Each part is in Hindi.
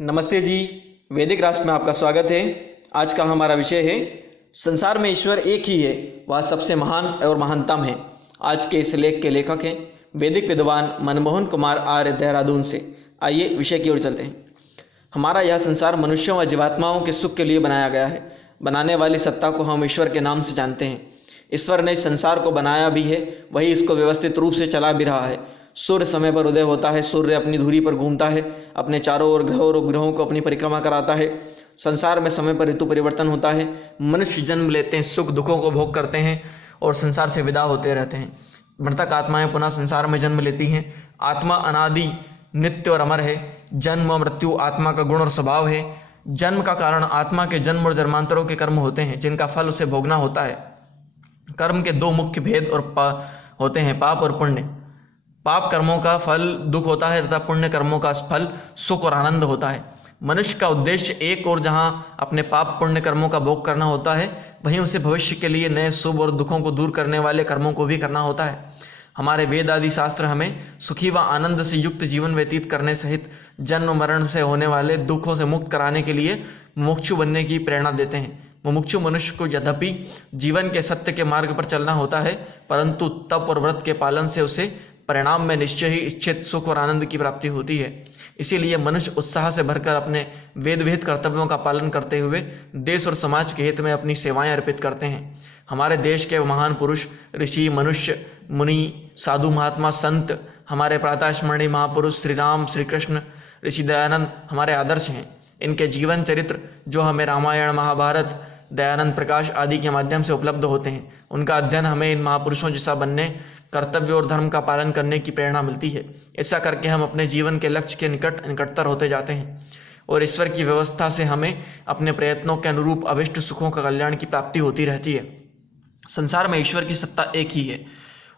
नमस्ते जी। वैदिक राष्ट्र में आपका स्वागत है। आज का हमारा विषय है संसार में ईश्वर एक ही है, वह सबसे महान और महानतम है। आज के इस लेख के लेखक हैं वैदिक विद्वान मनमोहन कुमार आर्य, देहरादून से। आइए विषय की ओर चलते हैं। हमारा यह संसार मनुष्यों व जीवात्माओं के सुख के लिए बनाया गया है। बनाने वाली सत्ता को हम ईश्वर के नाम से जानते हैं। ईश्वर ने इस संसार को बनाया भी है, वही इसको व्यवस्थित रूप से चला भी रहा है। सूर्य समय पर उदय होता है, सूर्य अपनी धुरी पर घूमता है, अपने चारों ओर ग्रहों और उपग्रहों को अपनी परिक्रमा कराता है। संसार में समय पर ऋतु परिवर्तन होता है। मनुष्य जन्म लेते हैं, सुख दुखों को भोग करते हैं और संसार से विदा होते रहते हैं। मृतक आत्माएं पुनः संसार में जन्म लेती हैं। आत्मा अनादि, नित्य और अमर है। जन्म और मृत्यु आत्मा का गुण और स्वभाव है। जन्म का कारण आत्मा के जन्म और जन्मांतरों के कर्म होते हैं, जिनका फल उसे भोगना होता है। कर्म के दो मुख्य भेद और होते हैं, पाप और पुण्य। पाप कर्मों का फल दुख होता है तथा पुण्य कर्मों का फल सुख और आनंद होता है। मनुष्य का उद्देश्य एक और जहां अपने पाप पुण्य कर्मों का भोग करना होता है, वहीं उसे भविष्य के लिए नए शुभ और दुखों को दूर करने वाले कर्मों को भी करना होता है। हमारे वेद आदि शास्त्र हमें सुखी व आनंद से युक्त जीवन व्यतीत करने सहित जन्म मरण से होने वाले दुखों से मुक्त कराने के लिए मुमुक्षु बनने की प्रेरणा देते हैं। मुमुक्षु मनुष्य को यद्यपि जीवन के सत्य के मार्ग पर चलना होता है, परंतु तप और व्रत के पालन से उसे परिणाम में निश्चय ही इच्छित सुख और आनंद की प्राप्ति होती है। इसीलिए मनुष्य उत्साह से भरकर अपने वेद विहित कर्तव्यों का पालन करते हुए देश और समाज के हित में अपनी सेवाएं अर्पित करते हैं। हमारे देश के महान पुरुष, ऋषि, मनुष्य, मुनि, साधु, महात्मा, संत, हमारे प्रातः स्मरणीय महापुरुष श्री राम, श्री कृष्ण, ऋषि दयानंद हमारे आदर्श हैं। इनके जीवन चरित्र जो हमें रामायण, महाभारत, दयानंद प्रकाश आदि के माध्यम से उपलब्ध होते हैं, उनका अध्ययन हमें इन महापुरुषों जैसा बनने, कर्तव्य और धर्म का पालन करने की प्रेरणा मिलती है। ऐसा करके हम अपने जीवन के लक्ष्य के निकटतर होते जाते हैं और ईश्वर की व्यवस्था से हमें अपने प्रयत्नों के अनुरूप अभिष्ट सुखों का कल्याण की प्राप्ति होती रहती है। संसार में ईश्वर की सत्ता एक ही है।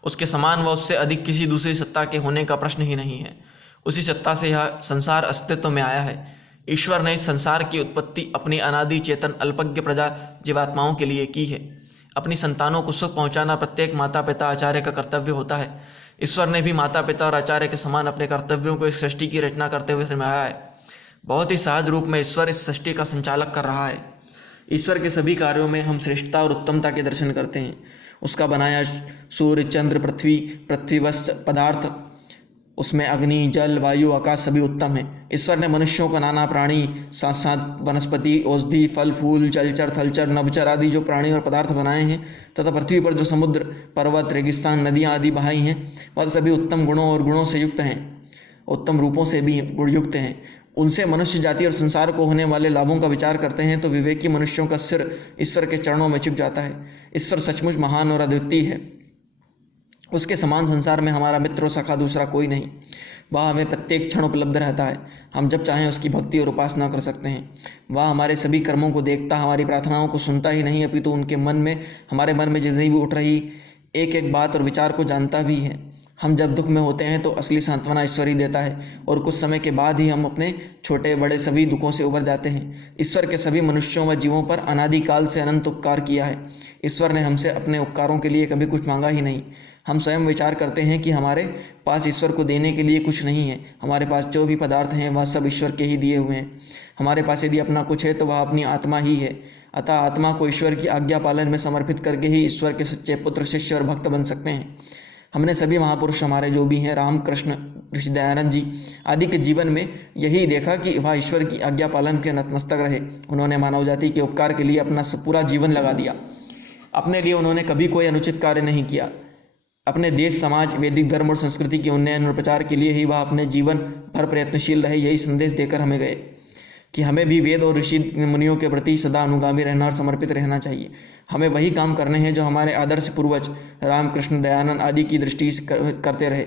उसके समान व उससे अधिक किसी दूसरी सत्ता के होने का प्रश्न ही नहीं है। उसी सत्ता से यह संसार अस्तित्व में आया है। ईश्वर ने इस संसार की उत्पत्ति अपनी अनादि चेतन अल्पज्ञ प्रजा जीवात्माओं के लिए की है। अपनी संतानों को सुख पहुंचाना प्रत्येक माता पिता आचार्य का कर्तव्य होता है। ईश्वर ने भी माता पिता और आचार्य के समान अपने कर्तव्यों को इस सृष्टि की रचना करते हुए निभाया है। बहुत ही सहज रूप में ईश्वर इस सृष्टि का संचालक कर रहा है। ईश्वर के सभी कार्यों में हम श्रेष्ठता और उत्तमता के दर्शन करते हैं। उसका बनाया सूर्य, चंद्र, पृथ्वी वस्तु पदार्थ, उसमें अग्नि, जल, वायु, आकाश सभी उत्तम है। ईश्वर ने मनुष्यों का नाना प्राणी, साथ साथ वनस्पति, औषधि, फल फूल, जलचर, थलचर, नभचर आदि जो प्राणी और पदार्थ बनाए हैं तथा पृथ्वी पर जो समुद्र, पर्वत, रेगिस्तान, नदियाँ आदि बहाई हैं, वह सभी उत्तम गुणों और गुणों से युक्त हैं, उत्तम रूपों से भी गुणयुक्त हैं। उनसे मनुष्य जाति और संसार को होने वाले लाभों का विचार करते हैं तो विवेकी मनुष्यों का सिर ईश्वर के चरणों में छिप जाता है। ईश्वर सचमुच महान और अद्वितीय है। उसके समान संसार में हमारा मित्र और सखा दूसरा कोई नहीं। वह हमें प्रत्येक क्षण उपलब्ध रहता है। हम जब चाहें उसकी भक्ति और उपासना कर सकते हैं। वह हमारे सभी कर्मों को देखता, हमारी प्रार्थनाओं को सुनता ही नहीं, अपितु उनके मन में, हमारे मन में जितनी भी उठ रही एक एक बात और विचार को जानता भी है। हम जब दुख में होते हैं तो असली सांत्वना ईश्वर ही देता है और कुछ समय के बाद ही हम अपने छोटे बड़े सभी दुखों से उबर जाते हैं। ईश्वर के सभी मनुष्यों व जीवों पर अनादिकाल से अनंत उपकार किया है। ईश्वर ने हमसे अपने उपकारों के लिए कभी कुछ मांगा ही नहीं। हम स्वयं विचार करते हैं कि हमारे पास ईश्वर को देने के लिए कुछ नहीं है। हमारे पास जो भी पदार्थ हैं वह सब ईश्वर के ही दिए हुए हैं। हमारे पास यदि अपना कुछ है तो वह अपनी आत्मा ही है। अतः आत्मा को ईश्वर की आज्ञा पालन में समर्पित करके ही ईश्वर के सच्चे पुत्र, शिष्य और भक्त बन सकते हैं। हमने सभी महापुरुष हमारे जो भी हैं, राम, कृष्ण, ऋषि दयानंद जी आदि के जीवन में यही देखा कि वह ईश्वर की आज्ञा पालन के नतमस्तक रहे। उन्होंने मानव जाति के उपकार के लिए अपना पूरा जीवन लगा दिया। अपने लिए उन्होंने कभी कोई अनुचित कार्य नहीं किया। अपने देश, समाज, वैदिक धर्म और संस्कृति के उन्नयन और प्रचार के लिए ही वह अपने जीवन भर प्रयत्नशील रहे। यही संदेश देकर हमें गए कि हमें भी वेद और ऋषि मुनियों के प्रति सदा अनुगामी रहना और समर्पित रहना चाहिए। हमें वही काम करने हैं जो हमारे आदर्श पूर्वज राम, कृष्ण, दयानंद आदि की दृष्टि से करते रहे।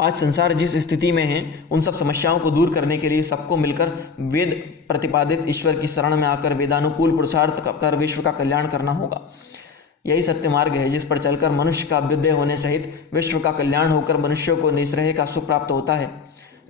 आज संसार जिस स्थिति में है, उन सब समस्याओं को दूर करने के लिए सबको मिलकर वेद प्रतिपादित ईश्वर की शरण में आकर वेदानुकूल पुरुषार्थ कर विश्व का कल्याण करना होगा। यही सत्य मार्ग है जिस पर चलकर मनुष्य का अभ्युदय होने सहित विश्व का कल्याण होकर मनुष्यों को निःश्रेय का सुख प्राप्त होता है।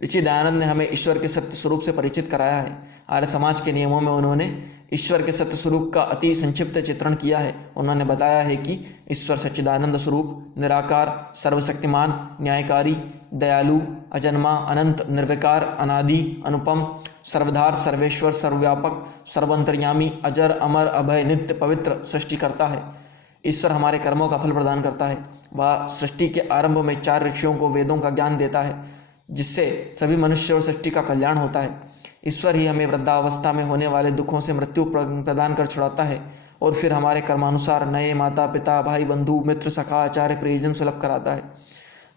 ऋषि दयानंद ने हमें ईश्वर के सत्य स्वरूप से परिचित कराया है। आर्य समाज के नियमों में उन्होंने ईश्वर के सत्य स्वरूप का अति संक्षिप्त चित्रण किया है। उन्होंने बताया है कि ईश्वर सच्चिदानंद स्वरूप, निराकार, सर्वशक्तिमान, न्यायकारी, दयालु, अजन्मा, अनंत, निर्विकार, अनादि, अनुपम, सर्वधार, सर्वेश्वर, सर्वव्यापक, सर्वंतर्यामी, अजर, अमर, अभय, नित्य, पवित्र सृष्टिकर्ता है। ईश्वर हमारे कर्मों का फल प्रदान करता है। वह सृष्टि के आरंभ में 4 ऋषियों को वेदों का ज्ञान देता है, जिससे सभी मनुष्य और सृष्टि का कल्याण होता है। ईश्वर ही हमें वृद्धावस्था में होने वाले दुखों से मृत्यु प्रदान कर छुड़ाता है और फिर हमारे कर्मानुसार नए माता पिता, भाई, बंधु, मित्र, सखा, आचार्य, परिजन सुलभ कराता है।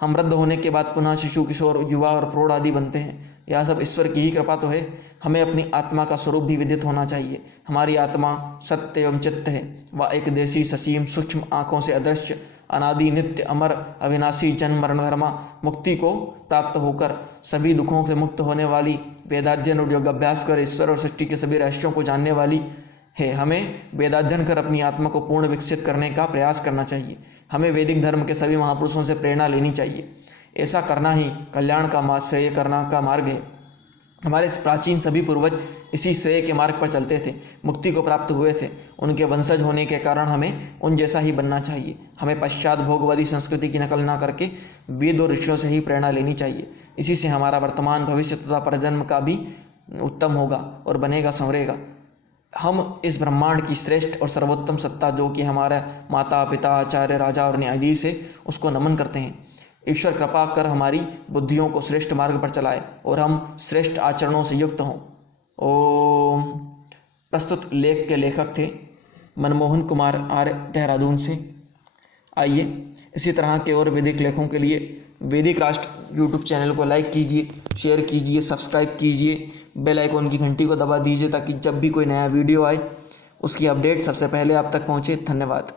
हम वृद्ध होने के बाद पुनः शिशु, किशोर, युवा और प्रौढ़ आदि बनते हैं। यह सब ईश्वर की ही कृपा तो है। हमें अपनी आत्मा का स्वरूप भी विदित होना चाहिए। हमारी आत्मा सत्य एवं चित्त है। वह एक देशी, ससीम, सूक्ष्म, आँखों से अदृश्य, अनादि, नित्य, अमर, अविनाशी, जन्म मरण धर्मा मुक्ति को प्राप्त होकर सभी दुखों से मुक्त होने वाली, वेदाध्ययन और योगाभ्यास कर ईश्वर और सृष्टि के सभी रहस्यों को जानने वाली है। हमें वेदाध्ययन कर अपनी आत्मा को पूर्ण विकसित करने का प्रयास करना चाहिए। हमें वैदिक धर्म के सभी महापुरुषों से प्रेरणा लेनी चाहिए। ऐसा करना ही कल्याण का श्रेय करना का मार्ग है। हमारे प्राचीन सभी पूर्वज इसी श्रेय के मार्ग पर चलते थे, मुक्ति को प्राप्त हुए थे। उनके वंशज होने के कारण हमें उन जैसा ही बनना चाहिए। हमें पश्चात भोगवादी संस्कृति की नकल ना करके वेद और ऋषियों से ही प्रेरणा लेनी चाहिए। इसी से हमारा वर्तमान, भविष्य तथा परजन्म का भी उत्तम होगा और बनेगा, संवरेगा। हम इस ब्रह्मांड की श्रेष्ठ और सर्वोत्तम सत्ता, जो कि हमारा माता पिता, आचार्य, राजा और न्यायाधीश है, उसको नमन करते हैं। ईश्वर कृपा कर हमारी बुद्धियों को श्रेष्ठ मार्ग पर चलाए और हम श्रेष्ठ आचरणों से युक्त हों। ओम। प्रस्तुत लेख के लेखक थे मनमोहन कुमार आर्य, देहरादून से। आइए इसी तरह के और वैदिक लेखों के लिए वैदिक राष्ट्र यूट्यूब चैनल को लाइक कीजिए, शेयर कीजिए, सब्सक्राइब कीजिए, बेल आइकॉन की घंटी को दबा दीजिए ताकि जब भी कोई नया वीडियो आए उसकी अपडेट सबसे पहले आप तक पहुँचे। धन्यवाद।